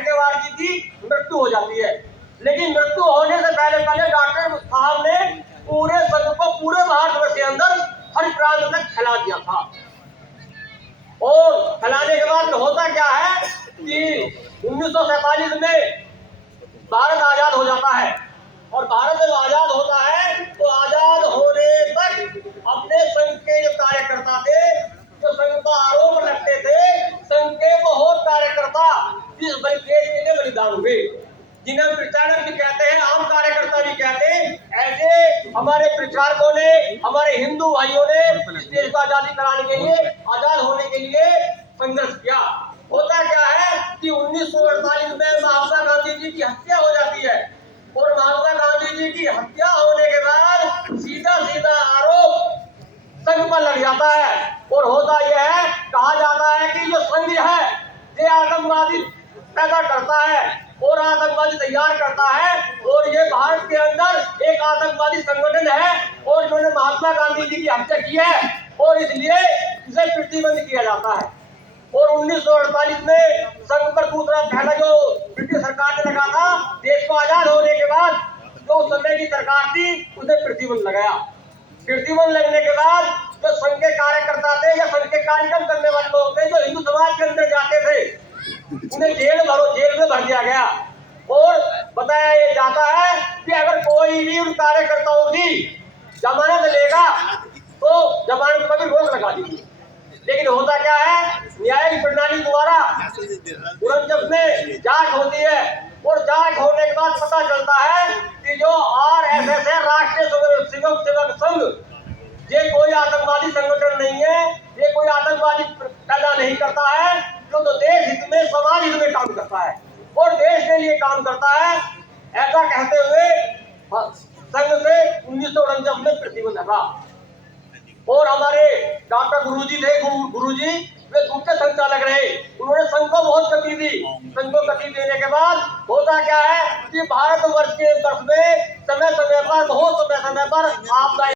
हेडगेवार जी की मृत्यु हो जाती है। लेकिन मृत्यु होने से पहले पहले डॉक्टर साहब ने पूरे संघ को पूरे भारतवर्ष के अंदर हर प्रांत तक फैला दिया था। और फैलाने के बाद होता क्या है कि 1947 में भारत आजाद हो जाता है। और भारत जब आजाद होता है तो आजाद होने तक अपने संघ के जो कार्यकर्ता थे, जो संघ का आरोप लगते थे, संघ के बहुत कार्यकर्ता इस देश के लिए बलिदान हुए, जिन्हें प्रचारक भी कहते हैं, आम कार्यकर्ता भी कहते हैं। ऐसे हमारे प्रचारकों ने, हमारे हिंदू भाइयों ने इस देश को आजादी कराने के लिए, आजाद होने के लिए संघर्ष किया। होता क्या है कि 1948 में महात्मा गांधी जी की हत्या हो जाती है। और महात्मा गांधी जी की हत्या होने के बाद सीधा सीधा आरोप संघ पर लग जाता है। और होता यह है, कहा जाता है कि जो संघ है ये आतंकवादी पैदा करता है और आतंकवादी तैयार करता है। और ये भारत के अंदर एक आतंकवादी संगठन है और इन्होंने महात्मा गांधी जी की हत्या की है और इसलिए इसे प्रतिबंध किया जाता है। और 1948 में संघ पर दूसरा पहला जो ब्रिटिश सरकार ने लगा था, देश को आजाद होने के बाद जो उस समय की सरकार थी उसे प्रतिबंध लगाया। प्रतिबंध लगने के बाद जो संघ के कार्यकर्ता थे या संघ के कार्यक्रम करने वाले लोग थे, जो हिंदू समाज के अंदर जाते थे, उन्हें जेल में भर दिया गया। और बताया जाता है कि अगर कोई भी उन कार्यकर्ताओं की जमानत लेगा तो जमानत पर भी रोक लगा दी। लेकिन होता क्या है, न्यायिक प्रणाली द्वारा औरंगजेब में जांच होती है और जांच होने के बाद पता चलता है कि जो आरएसएस है, राष्ट्रीय स्वयं सेवक संघ, ये कोई आतंकवादी संगठन नहीं है, ये कोई आतंकवादी पैदा नहीं करता है, जो तो देश हित में, समाज हित में काम करता है और देश के लिए काम करता है। ऐसा कहते हुए संघ से 1949 में प्रतिबंध लगा। और हमारे डॉक्टर गुरुजी थे, गुरुजी वे दूसरे संचालक रहे, उन्होंने संघ को बहुत गति दी। संघ को गति देने के बाद होता क्या है कि भारतवर्ष के तरफ में समय समय पर, बहुत समय पर आपदा